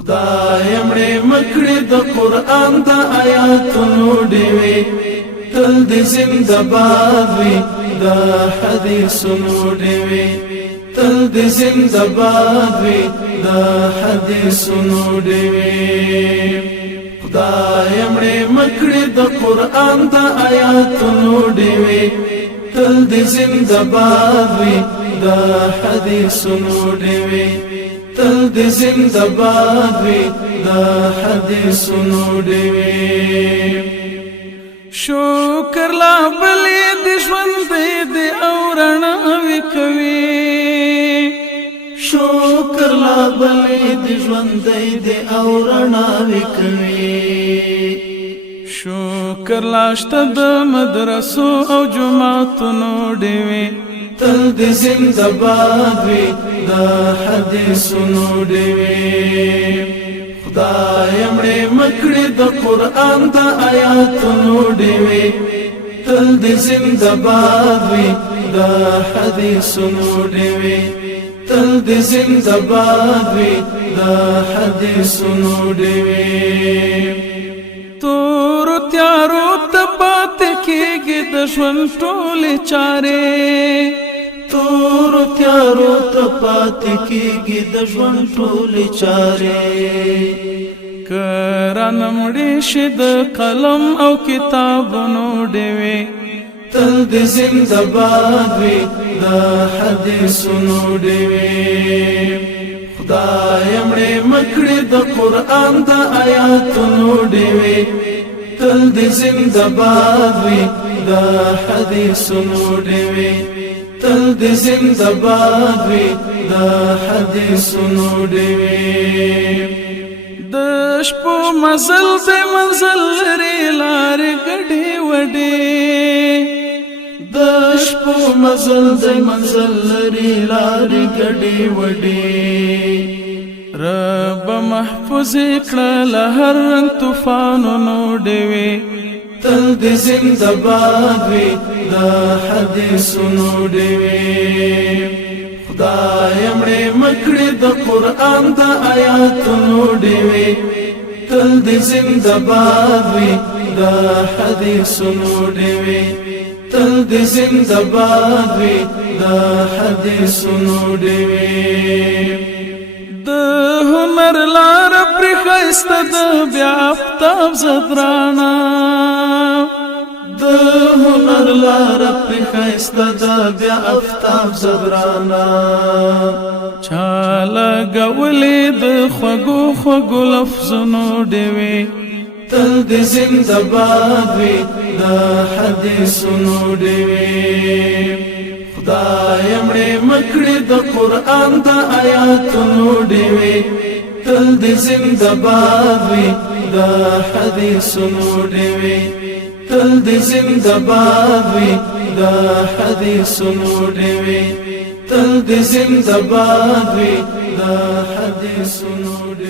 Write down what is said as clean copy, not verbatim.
خدای مړې مکړې د قرآن د آیاتونو ډېوې تل دې زنده باد وي د حدیثونو ډېوې تل دې زنده باد وي د حدیثونو ډېوې خدای مړې مکړې د قرآن د آیاتونو ډېوې تل دې زنده باد وي د حدیثونو ډېوې تل دې زنده باد وي د حدیثونو ډېوې شکر لا بلې د ژوند دې او رڼا وي کوي شکر لا بلې د ژوند دې او رڼا وي کوي شکر لا شته د مدرسو او جماعتونو ډېوې تل دې زنده باد وي د حدیثونو ډېوې خدای مړې مکړې د قرآن د آیاتونو ډېوې تل دې زنده باد وي د حدیثونو ډېوې تل دې زنده باد وي د حدیثونو ډېوې تور تیارو ته پاتې کېږي د ژوند ټولې چارې تور تیارو ته پاتې کېږي د ژوند ټولې چارې که رانه مړې شي د قلم او کتابونو ډېوې تل دې زنده باد وي د حدیثونو ډېوې خدای مړې مکړې د قرآن د آیاتونو ډېوې تل دې زنده باد وي د حدیثونو ډېوې تل دې زنده باد وي د حدیثونو ډېوې د شپو مزل دې منزل لري لارې ګډې وډې د شپو مزل دې منزل لري لارې ګډې وډې رب محفوظ کړه له هر رنګ طوفانونو ډېوې تل دې زنده باد وي د حدیثونو ډېوې خدای مړې مکړې د قرآن د آیاتونو ډېوې تل دې زنده باد وي د حدیثونو ډېوې تل دې زنده باد وي د حدیثونو ډېوې د هنر لار پرې ښایسته د بیا آفتاب زدرانا د هنر لار پرې ښایسته د بیا آفتاب زدرانا چا لګولې د خوږو خوږو لفظونو ډېوې تل دې زنده باد وي د حدیثونو ډېوې خدای مړې مکړې د قرآن د آیاتونو ډېوې تل دې زنده باد وي د حدیثونو ډېوې تل دې زنده باد وي د حدیثونو ډېوې تل دې زنده باد وي د حدیثونو ډېوې